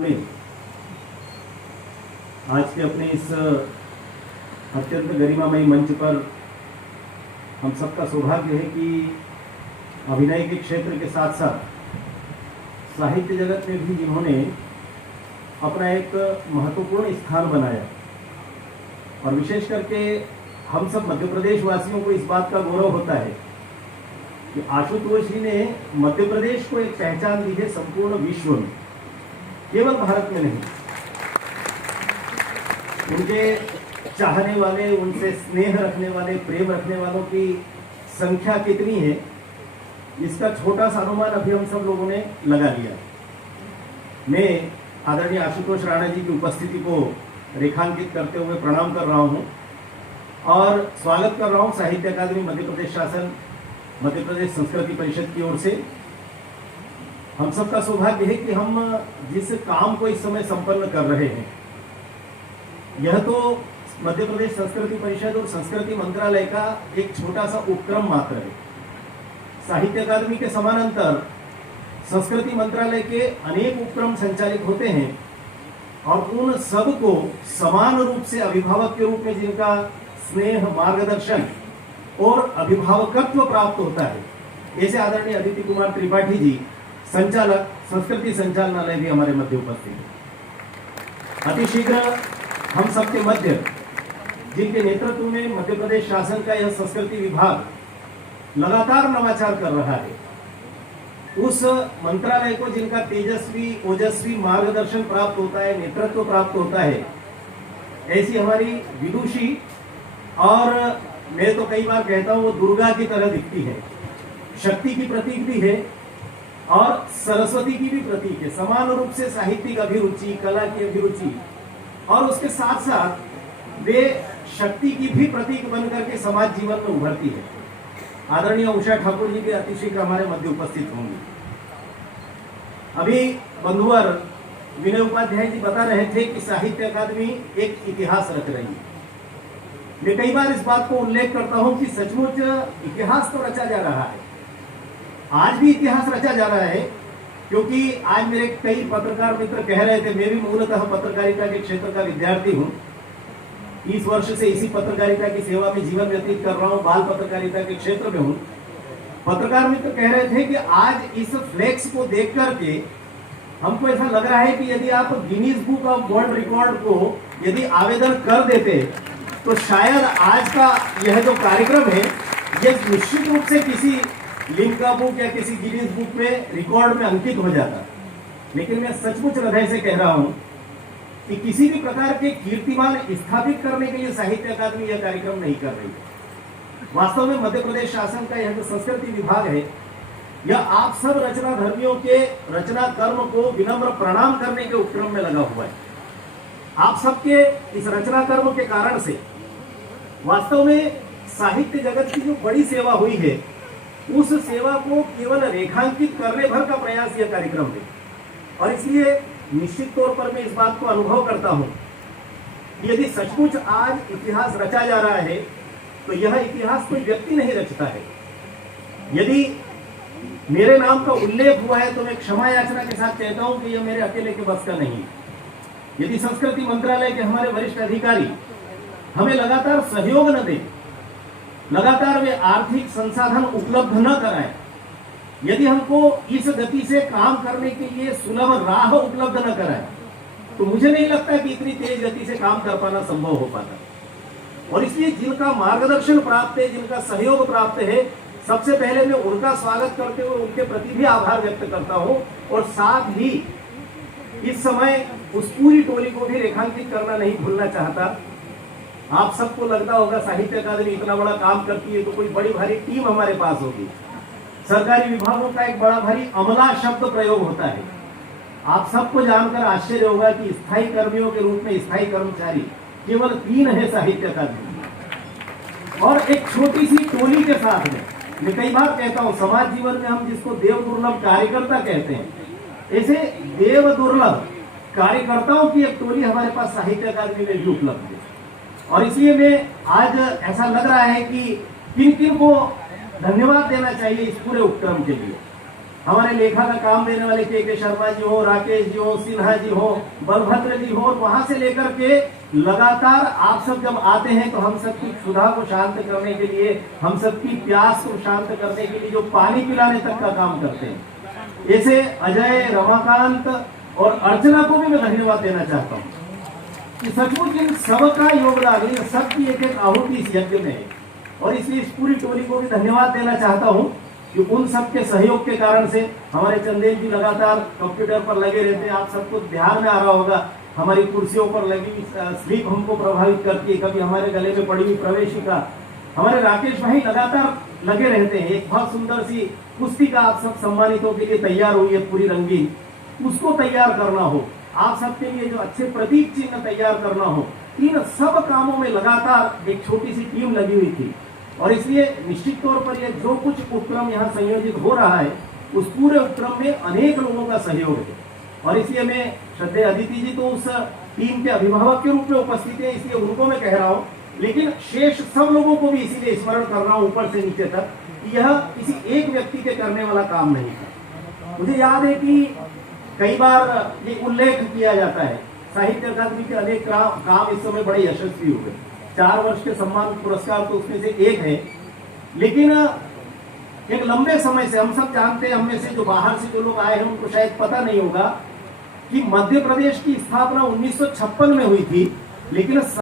में आज के अपने इस अत्यंत गरिमामयी मंच पर हम सबका सौभाग्य है कि अभिनय के क्षेत्र के साथ साथ साहित्य जगत में भी जिन्होंने अपना एक महत्वपूर्ण स्थान बनाया और विशेष करके हम सब मध्य प्रदेश वासियों को इस बात का गौरव होता है कि आशुतोष जी ने मध्य प्रदेश को एक पहचान दी है संपूर्ण विश्व में, केवल भारत में नहीं। उनके चाहने वाले, उनसे स्नेह रखने वाले, प्रेम रखने वालों की संख्या कितनी है, इसका छोटा सा अनुमान अभी हम सब लोगों ने लगा लिया। मैं आदरणीय आशुतोष राणा जी की उपस्थिति को रेखांकित करते हुए प्रणाम कर रहा हूं और स्वागत कर रहा हूं साहित्य अकादमी मध्य प्रदेश शासन, मध्य प्रदेश संस्कृति परिषद की ओर से। हम सबका सौभाग्य है कि हम जिस काम को इस समय संपन्न कर रहे हैं, यह तो मध्य प्रदेश संस्कृति परिषद और संस्कृति मंत्रालय का एक छोटा सा उपक्रम मात्र है। साहित्य अकादमी के समानांतर संस्कृति मंत्रालय के अनेक उपक्रम संचालित होते हैं और उन सब को समान रूप से अभिभावक के रूप में जिनका स्नेह, मार्गदर्शन और अभिभावकत्व प्राप्त होता है, ऐसे आदरणीय अदिति कुमार त्रिपाठी जी, संचालक संस्कृति संचालनालय भी हमारे मध्य उपस्थित है। अतिशीघ्र हम सबके मध्य जिनके नेतृत्व में मध्य प्रदेश शासन का यह संस्कृति विभाग लगातार नवाचार कर रहा है, उस मंत्रालय को जिनका तेजस्वी ओजस्वी मार्गदर्शन प्राप्त होता है, नेतृत्व प्राप्त होता है, ऐसी हमारी विदुषी और मैं तो कई बार कहता हूं वो दुर्गा की तरह दिखती है, शक्ति की प्रतीक भी है और सरस्वती की भी प्रतीक है। समान रूप से साहित्यिक अभिरुचि, कला की अभिरुचि और उसके साथ साथ वे शक्ति की भी प्रतीक बनकर के समाज जीवन में उभरती है। आदरणीय उषा ठाकुर जी भी अतिशीघ्र हमारे मध्य उपस्थित होंगे। अभी बंधुवर विनय उपाध्याय जी बता रहे थे कि साहित्य अकादमी एक इतिहास रच रही है। मैं कई बार इस बात को उल्लेख करता हूं कि सचमुच इतिहास तो रचा जा रहा है, आज भी इतिहास रचा जा रहा है, क्योंकि आज मेरे कई पत्रकार मित्र कह रहे थे, मैं भी मूलतः पत्रकारिता के क्षेत्र का विद्यार्थी हूं, 30 वर्ष से इसी पत्रकारिता की सेवा में जीवन व्यतीत कर रहा हूं, बाल पत्रकारिता के क्षेत्र में हूं। पत्रकार मित्र कह रहे थे कि आज इस फ्लेक्स को देख करके हमको ऐसा लग रहा है कि यदि आप Guinness book of world record को यदि आवेदन कर देते तो शायद आज का यह जो कार्यक्रम है यह निश्चित रूप से किसी लिम्का बुक या किसी गिनीज बुक में रिकॉर्ड में अंकित हो जाता। लेकिन मैं सचमुच हृदय से कह रहा हूं कि किसी भी प्रकार के कीर्तिमान स्थापित करने के लिए साहित्य अकादमी यह कार्यक्रम नहीं कर रही है। वास्तव में मध्य प्रदेश शासन का यह जो संस्कृति विभाग है, यह आप सब रचना धर्मियों के रचना कर्म को विनम्र प्रणाम करने के उपक्रम में लगा हुआ है। आप सबके इस रचना कर्म के कारण से वास्तव में साहित्य जगत की जो बड़ी सेवा हुई है, उस सेवा को केवल रेखांकित करने भर का प्रयास यह कार्यक्रम है। और इसलिए निश्चित तौर पर मैं इस बात को अनुभव करता हूं कि यदि सचमुच आज इतिहास रचा जा रहा है तो यह इतिहास कोई व्यक्ति नहीं रचता है। यदि मेरे नाम का उल्लेख हुआ है तो मैं क्षमा याचना के साथ कहता हूं कि यह मेरे अकेले के बस का नहीं। यदि संस्कृति मंत्रालय के हमारे वरिष्ठ अधिकारी हमें लगातार सहयोग न दें, लगातार वे आर्थिक संसाधन उपलब्ध न कराएं, यदि हमको इस गति से काम करने के लिए सुलभ राह उपलब्ध न कराएं, तो मुझे नहीं लगता कि इतनी तेज गति से काम कर पाना संभव हो पाता। और इसलिए जिनका मार्गदर्शन प्राप्त है, जिनका सहयोग प्राप्त है, सबसे पहले मैं उनका स्वागत करते हुए उनके प्रति भी आभार व्यक्त करता हूं और साथ ही इस समय उस पूरी टोली को भी रेखांकित करना नहीं भूलना चाहता। आप सबको लगता होगा साहित्य अकादमी इतना बड़ा काम करती है तो कोई बड़ी भारी टीम हमारे पास होगी। सरकारी विभागों का एक बड़ा भारी अमला शब्द प्रयोग होता है। आप सबको जानकर आश्चर्य होगा कि स्थायी कर्मियों के रूप में स्थायी कर्मचारी केवल 3 है साहित्य अकादमी। और एक छोटी सी टोली के साथ में मैं कई बार कहता हूं, समाज जीवन में हम जिसको देव दुर्लभ कार्यकर्ता कहते हैं, ऐसे देव दुर्लभ कार्यकर्ताओं की एक टोली हमारे पास साहित्य अकादमी में भी उपलब्ध है। और इसलिए मैं आज ऐसा लग रहा है कि किन किन को धन्यवाद देना चाहिए इस पूरे उपक्रम के लिए। हमारे लेखा का काम देने वाले के शर्मा जी हो, राकेश जी हो, सिन्हा जी हो, बलभद्र जी हो, वहां से लेकर के लगातार आप सब जब आते हैं तो हम सबकी क्षुधा को शांत करने के लिए, हम सबकी प्यास को शांत करने के लिए जो पानी पिलाने तक का काम करते हैं। ऐसे अजय, रमाकांत और अर्चना को भी मैं धन्यवाद देना चाहता हूँ कि सचमुच इन सबका योगदान, इन सबकी एक एक आहुति इस यज्ञ में है। और इसलिए इस पूरी टोली को भी धन्यवाद देना चाहता हूँ कि उन सबके सहयोग के कारण से हमारे चंदेल जी लगातार कंप्यूटर पर लगे रहते हैं। आप सबको ध्यान में आ रहा होगा, हमारी कुर्सियों पर लगी स्लीप हमको प्रभावित करती है, कभी हमारे गले में पड़ी हुई प्रवेशिका। हमारे राकेश भाई लगातार लगे रहते हैं। एक बहुत सुंदर सी पुस्तिका आप सब सम्मानितों के लिए तैयार हुई है पूरी रंगीन, उसको तैयार करना हो, आप सबके लिए जो अच्छे प्रतीक चिन्ह तैयार करना हो, इन सब कामों में लगातार एक छोटी सी टीम लगी हुई थी। और इसलिए निश्चित तौर पर यह जो कुछ उपक्रम यहाँ संयोजित हो रहा है, उस पूरे उपक्रम में अनेक लोगों का सहयोग है। और इसलिए मैं श्रद्धेय अदिति जी तो उस टीम के अभिभावक के रूप में उपस्थित है, इसलिए उनको मैं कह रहा हूँ, लेकिन शेष सब लोगों को भी इसीलिए स्मरण कर रहा हूँ ऊपर से नीचे तक कि यह किसी एक व्यक्ति के करने वाला काम नहीं था। मुझे याद है कि कई बार ये उल्लेख किया जाता है, साहित्य अकादमी के अनेक काम इस समय बड़े यशस्वी हुए। 4 वर्ष के सम्मान पुरस्कार तो उसमें से एक है, लेकिन एक लंबे समय से हम सब जानते हैं, हम में से जो बाहर से जो लोग आए हैं उनको शायद पता नहीं होगा कि मध्य प्रदेश की स्थापना 1956 में हुई थी, लेकिन